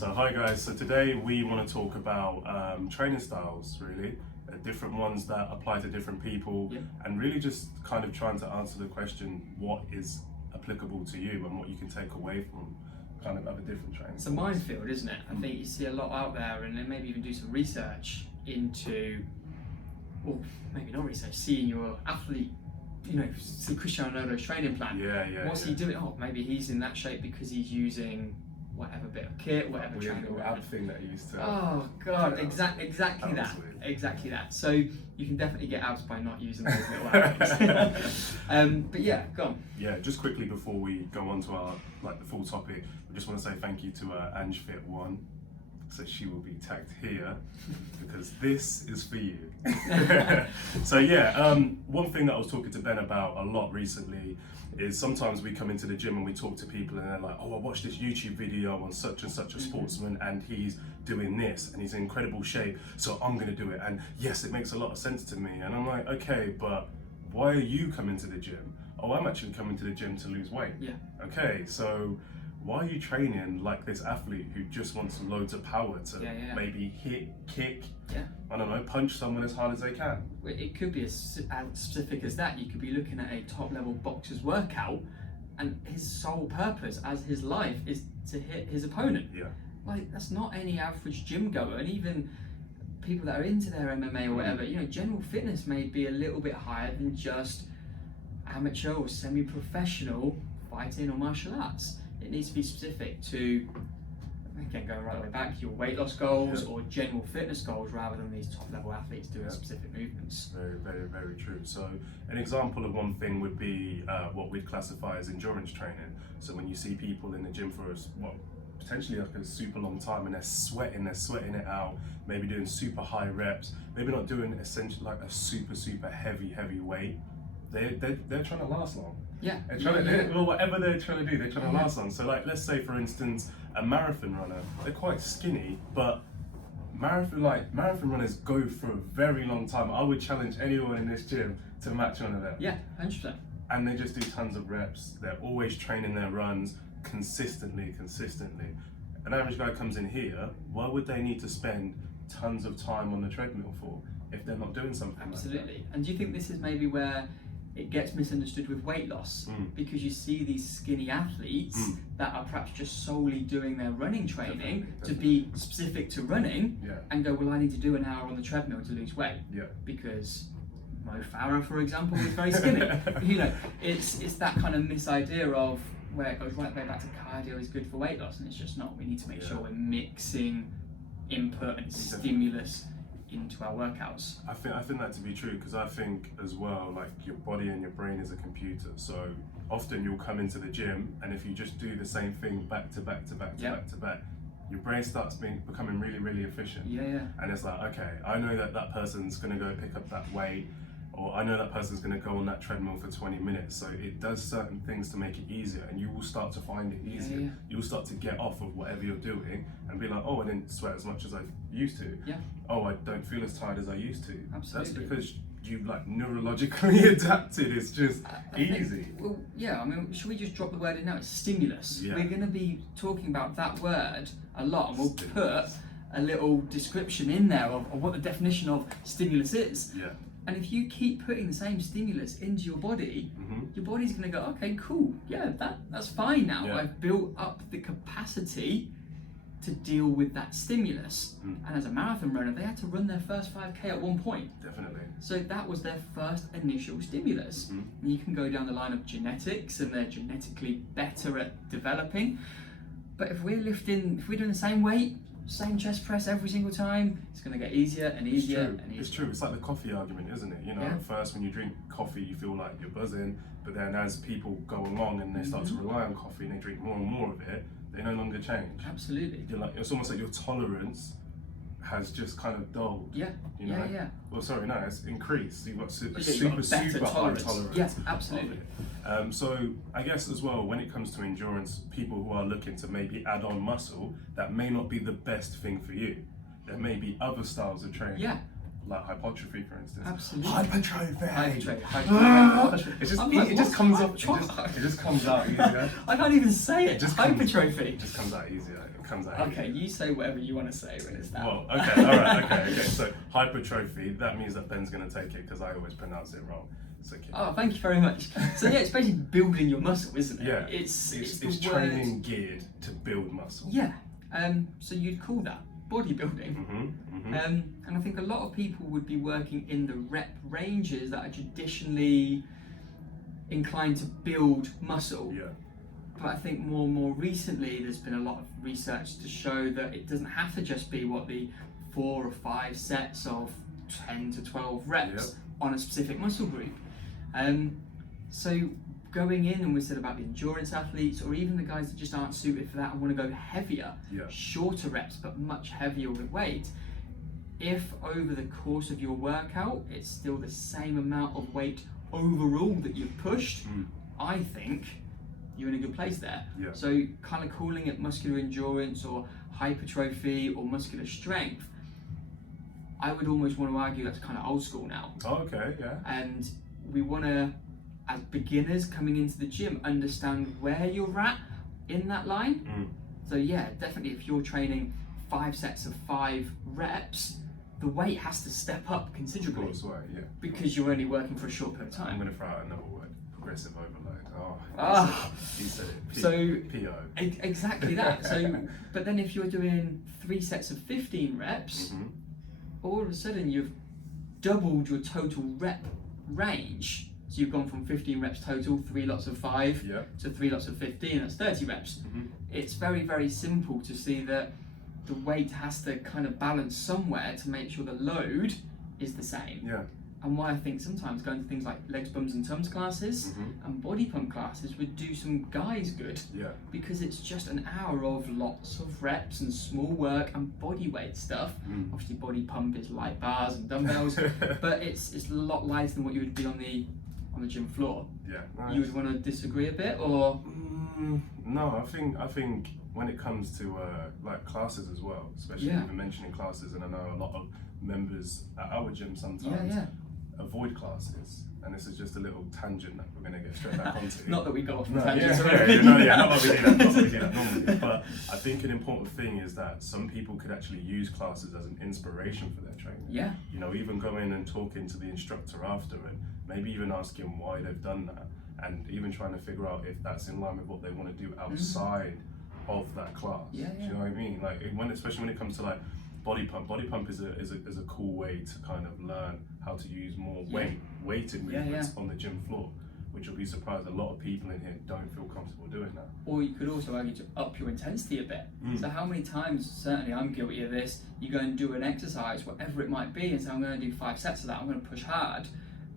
So hi guys, so today we want to talk about training styles, really, different ones that apply to different people, and really just kind of trying to answer the question, what is applicable to you and what you can take away from kind of other different training. It's a minefield, isn't it? I think you see a lot out there, and then maybe even do some research into, or maybe not research, seeing your athlete, see Cristiano Ronaldo's training plan. What's he doing? Oh, maybe he's in that shape because he's using whatever bit of kit, whatever training ab thing that he used to. Oh god, exactly that. So you can definitely get abs by not using those little abs. But yeah, go on. Yeah, just quickly before we go on to our the full topic, we just want to say thank you to AngeFit1. So she will be tagged here because this is for you. So yeah, one thing that I was talking to Ben about a lot recently is sometimes we come into the gym and we talk to people and they're like, oh, I watched this YouTube video on such and such a sportsman and he's doing this and he's in incredible shape, so I'm gonna do it. And yes, it makes a lot of sense to me. And I'm like, okay, but why are you coming to the gym? Oh, I'm actually coming to the gym to lose weight. Yeah. Okay, so why are you training like this athlete who just wants loads of power to maybe hit, kick, I don't know, punch someone as hard as they can? It could be as specific as that. You could be looking at a top level boxer's workout and his sole purpose as his life is to hit his opponent. Yeah. Like, that's not any average gym goer, and even people that are into their MMA or whatever, general fitness may be a little bit higher than just amateur or semi-professional fighting or martial arts. It needs to be specific to, again, going right the way back, your weight loss goals or general fitness goals, rather than these top level athletes doing specific movements. Very, very, very true. So an example of one thing would be what we'd classify as endurance training. So when you see people in the gym for potentially like a super long time and they're sweating it out, maybe doing super high reps, maybe not doing essentially like a super heavy weight, they're trying to last long. Well, whatever they're trying to do, they're trying to last long. So like, let's say for instance, a marathon runner, they're quite skinny, but marathon runners go for a very long time. I would challenge anyone in this gym to match one of them. Yeah, 100%. And they just do tons of reps. They're always training their runs consistently. An average guy comes in here, why would they need to spend tons of time on the treadmill for if they're not doing something? Absolutely. Like that? And do you think this is maybe where it gets misunderstood with weight loss? Because you see these skinny athletes that are perhaps just solely doing their running training to be specific to running, and go, well, I need to do an hour on the treadmill to lose weight. Because Mo Farah, for example, is very skinny. It's that kind of misidea of where it goes right back to cardio is good for weight loss, and it's just not. We need to make sure we're mixing input and stimulus into our workouts. I think that to be true, because I think as well, like, your body and your brain is a computer. So often you'll come into the gym and if you just do the same thing back to back, your brain starts becoming really efficient. And it's like, okay, I know that person's gonna go pick up that weight, or I know that person's gonna go on that treadmill for 20 minutes. So it does certain things to make it easier, and you will start to find it easier. You'll start to get off of whatever you're doing and be like, oh, I didn't sweat as much as I used to. Oh, I don't feel as tired as I used to. Absolutely. That's because you've neurologically adapted. It's just easy. I mean, should we just drop the word in now? It's stimulus. We're going to be talking about that word a lot, and we'll put a little description in there of what the definition of stimulus is. And if you keep putting the same stimulus into your body, your body's going to go, okay, cool, that's fine now. I've built up the capacity to deal with that stimulus. And as a marathon runner, they had to run their first 5K at one point. Definitely. So that was their first initial stimulus. And you can go down the line of genetics, and they're genetically better at developing. But if we're doing the same weight, same chest press every single time, it's going to get easier and easier and easier. It's true. It's like the coffee argument, isn't it? At first when you drink coffee, you feel like you're buzzing, but then as people go along and they start to rely on coffee and they drink more and more of it, they no longer change. Absolutely. It's almost like your tolerance has just kind of dulled. Well, sorry, no, it's increased. You've got super high tolerance. Yes, absolutely. So I guess as well, when it comes to endurance, people who are looking to maybe add on muscle, that may not be the best thing for you. There may be other styles of training like hypertrophy, for instance. Absolutely. Hypertrophy. Hypertrophy. It just comes up. It just comes out easier. I can't even say it. Just hypertrophy. It just comes out easier. It comes out. Okay, you say whatever you want to say when it's that. Well, okay, all right, okay. So hypertrophy. That means that Ben's gonna take it because I always pronounce it wrong. It's okay. Oh, thank you very much. So yeah, it's basically building your muscle, isn't it? Yeah. It's training geared to build muscle. Yeah. So you'd call that bodybuilding. And I think a lot of people would be working in the rep ranges that are traditionally inclined to build muscle. Yeah. But I think more and more recently there's been a lot of research to show that it doesn't have to just be the 4 or 5 sets of 10 to 12 reps on a specific muscle group. So going in, and we said about the endurance athletes or even the guys that just aren't suited for that and want to go heavier, shorter reps but much heavier with weight, if over the course of your workout it's still the same amount of weight overall that you've pushed, I think you're in a good place there. So kind of calling it muscular endurance or hypertrophy or muscular strength, I would almost want to argue that's kind of old school now. Oh, okay, yeah. And we want to, as beginners coming into the gym, understand where you're at in that line. So yeah, definitely if you're training 5 sets of 5 reps, the weight has to step up considerably. Of course, right, yeah. Because you're only working for a short period of time. I'm going to throw out another word: progressive overload. He said it. So PO. Exactly that. So, but then if you're doing 3 sets of 15 reps, all of a sudden you've doubled your total rep range. So you've gone from 15 reps total, 3 lots of 5, to 3 lots of 15. That's 30 reps. It's very, very simple to see that the weight has to kind of balance somewhere to make sure the load is the same. And why I think sometimes going to things like legs, bums and tums classes and body pump classes would do some guys good. Because it's just an hour of lots of reps and small work and body weight stuff. Obviously body pump is light bars and dumbbells, but it's a lot lighter than what you would be on the gym floor. Nice. You would want to disagree a bit, or? No, I think when it comes to like classes as well, especially even mentioning classes, and I know a lot of members at our gym sometimes avoid classes, and this is just a little tangent that we're going to get straight back onto. Not that we go off no, tangents. not that we do that normally. But I think an important thing is that some people could actually use classes as an inspiration for their training. You know, even going and talking to the instructor after, and maybe even asking why they've done that, and even trying to figure out if that's in line with what they want to do outside of that class. Do you know what I mean? Like especially when it comes to like body pump is a cool way to kind of learn how to use more weighted movements on the gym floor, which you'll be surprised a lot of people in here don't feel comfortable doing that. Or you could also argue to up your intensity a bit. So how many times, certainly I'm guilty of this, you go and do an exercise, whatever it might be, and say I'm going to do 5 sets of that, I'm going to push hard,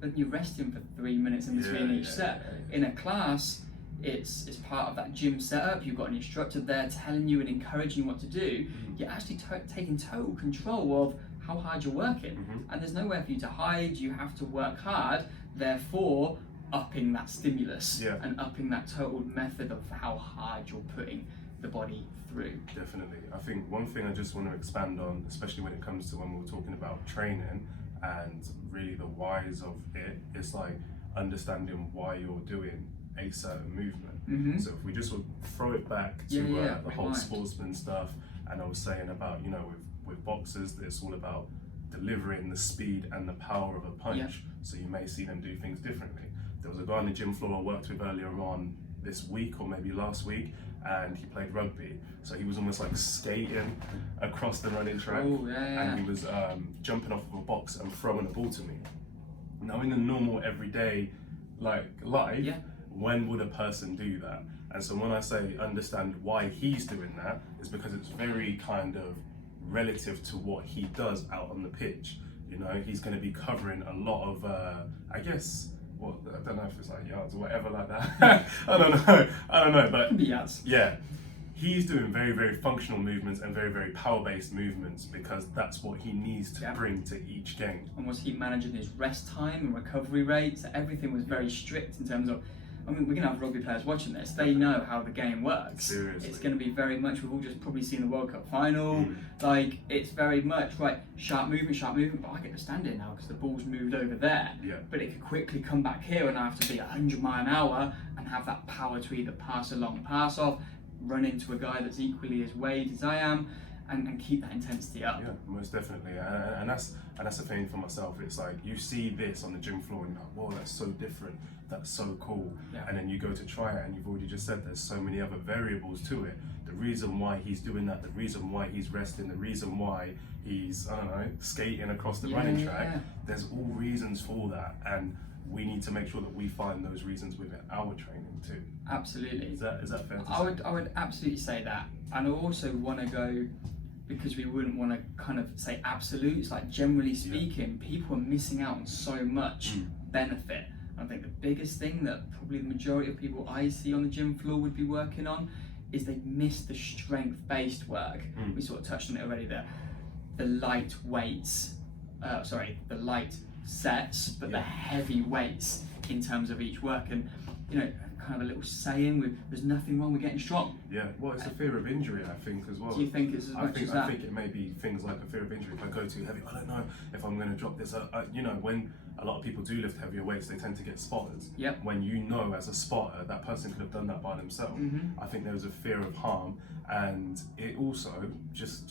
but you're resting for 3 minutes in between each set. In a class, it's part of that gym setup. You've got an instructor there telling you and encouraging you what to do. You're actually taking total control of how hard you're working, and there's nowhere for you to hide. You have to work hard, therefore upping that stimulus and upping that total method of how hard you're putting the body through. Definitely. I think one thing I just want to expand on, especially when it comes to when we're talking about training and really the whys of it, is like understanding why you're doing a certain movement. So if we just would throw it back to the whole sportsman stuff, and I was saying about, you know, with boxers, it's all about delivering the speed and the power of a punch. So you may see them do things differently. There was a guy on the gym floor I worked with earlier on this week or maybe last week, and he played rugby. So he was almost like skating across the running track, and he was jumping off of a box and throwing a ball to me. Now in a normal everyday life, when would a person do that? And so when I say understand why he's doing that, it's because it's very kind of relative to what he does out on the pitch. You know, he's going to be covering a lot of, I guess, well, I don't know if it's like yards or whatever like that. I don't know, but yards. He's doing very, very functional movements and very, very power-based movements because that's what he needs to bring to each game. And was he managing his rest time and recovery rates? Everything was very strict in terms of, I mean, we're going to have rugby players watching this. They know how the game works. Seriously. It's going to be very much, we've all just probably seen the World Cup final. Like, it's very much, right, sharp movement. Oh, I get to stand here now because the ball's moved over there. Yeah. But it could quickly come back here and I have to be 100 mile an hour and have that power to either pass along, pass off, run into a guy that's equally as weighed as I am, and keep that intensity up. Yeah, most definitely. And that's the thing for myself. It's like you see this on the gym floor and you're like, whoa, that's so different. That's so cool. Yeah. And then you go to try it and you've already just said there's so many other variables to it. The reason why he's doing that, the reason why he's resting, the reason why he's, I don't know, skating across the running track. There's all reasons for that. And we need to make sure that we find those reasons within our training too. Absolutely. Is that fair to say? I would absolutely say that. And I also want to go, because we wouldn't want to kind of say absolutes, like generally speaking, people are missing out on so much benefit. I think the biggest thing that probably the majority of people I see on the gym floor would be working on is they miss the strength-based work. We sort of touched on it already there. The light weights, the light sets, but the heavy weights in terms of each work. And, you know, kind of a little saying with there's nothing wrong with getting strong. Yeah, well, it's a fear of injury, I think, as well. Do you think it's as much as that? I think it may be things like a fear of injury. If I go too heavy, I don't know if I'm going to drop this. You know, when a lot of people do lift heavier weights, they tend to get spotters. Yep. When you know as a spotter that person could have done that by themselves, I think there is a fear of harm, and it also just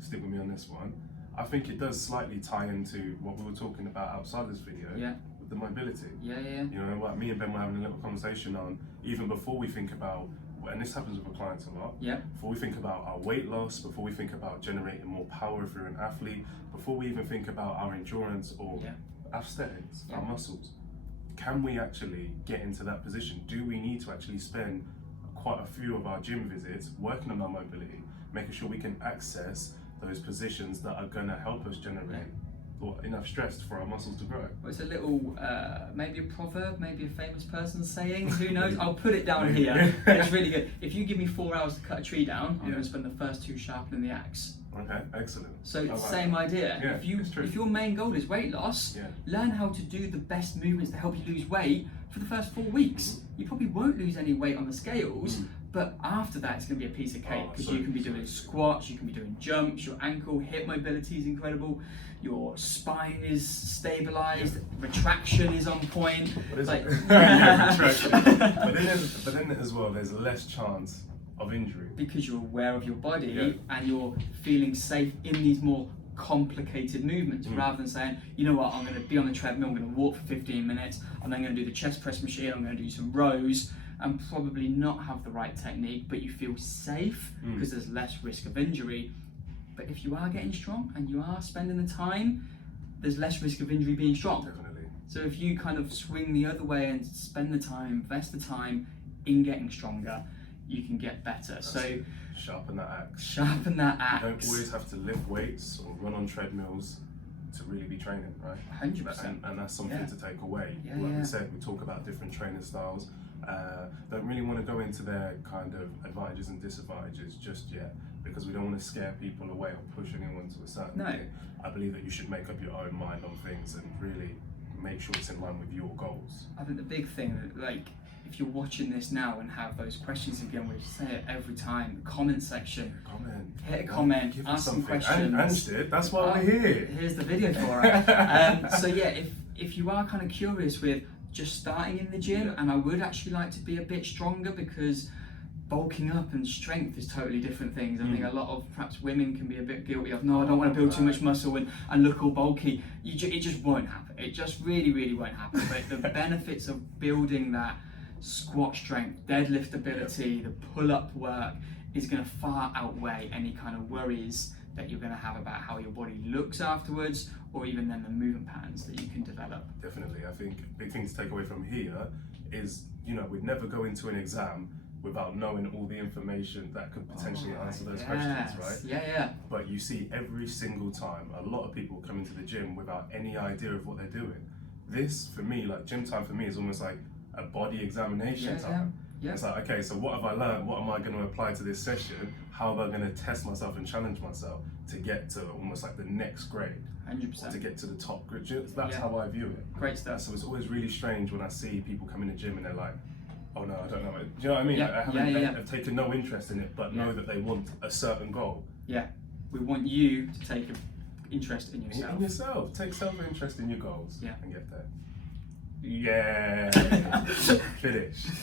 stick with me on this one. I think it does slightly tie into what we were talking about outside this video. Yeah. The mobility. Yeah. You know, what me and Ben were having a little conversation on, even before we think about, and this happens with our clients a lot, before we think about our weight loss, before we think about generating more power if you're an athlete, before we even think about our endurance or aesthetics, our muscles, can we actually get into that position? Do we need to actually spend quite a few of our gym visits working on our mobility, making sure we can access those positions that are going to help us generate enough stress for our muscles to grow? Well, it's a little, maybe a proverb, maybe a famous person saying, who knows? I'll put it down here. It's really good. If you give me 4 hours to cut a tree down, I'm going to spend the first 2 sharpening the axe. Okay, excellent. So it's the same idea. Yeah, if your main goal is weight loss, learn how to do the best movements to help you lose weight for the first 4 weeks. You probably won't lose any weight on the scales, but after that it's going to be a piece of cake, because you can be doing squats, you can be doing jumps, your ankle, hip mobility is incredible, your spine is stabilized, retraction is on point. Retraction. But then as well, there's less chance of injury. Because you're aware of your body and you're feeling safe in these more complicated movements, rather than saying, you know what, I'm going to be on the treadmill, I'm going to walk for 15 minutes, I'm then going to do the chest press machine, I'm going to do some rows, and probably not have the right technique, but you feel safe because there's less risk of injury. But if you are getting strong and you are spending the time, there's less risk of injury being strong. Definitely. So if you kind of swing the other way and spend the time, invest the time in getting stronger, you can get better. So sharpen that axe. Sharpen that axe. You don't always have to lift weights or run on treadmills to really be training, right? 100%. And that's something to take away. We said, we talk about different training styles. Don't really want to go into their kind of advantages and disadvantages just yet, because we don't want to scare people away or push anyone to a certain thing. I believe that you should make up your own mind on things and really make sure it's in line with your goals. I think the big thing, like, if you're watching this now and have those questions again, we say it every time, comment section. Hit a comment, ask some questions. And that's why we're here. Here's the video for it. So yeah, if you are kind of curious with just starting in the gym, and I would actually like to be a bit stronger, because bulking up and strength is totally different things. I think a lot of perhaps women can be a bit guilty of, no, I don't want to build too much muscle and look all bulky. It just won't happen. It just really won't happen. But the benefits of building that squat strength, deadlift ability, the pull-up work is going to far outweigh any kind of worries that you're going to have about how your body looks afterwards, or even then the movement patterns that you can develop. Definitely. I think a big thing to take away from here is, you know, we'd never go into an exam without knowing all the information that could potentially answer those questions, right? Yeah. But you see every single time, a lot of people come into the gym without any idea of what they're doing. This, for me, like gym time for me is almost like a body examination time. It's like, okay, so what have I learned? What am I going to apply to this session? How am I going to test myself and challenge myself? to get to almost like the next grade. 100%. To get to the top grade. That's how I view it. Great stuff. So it's always really strange when I see people come in the gym and they're like, oh no, I don't know. Do you know what I mean? Yeah. Like, I've taken no interest in it, but know that they want a certain goal. Yeah. We want you to take an interest in yourself. In yourself. Take self-interest in your goals. Yeah. And get there. Yeah. Finish.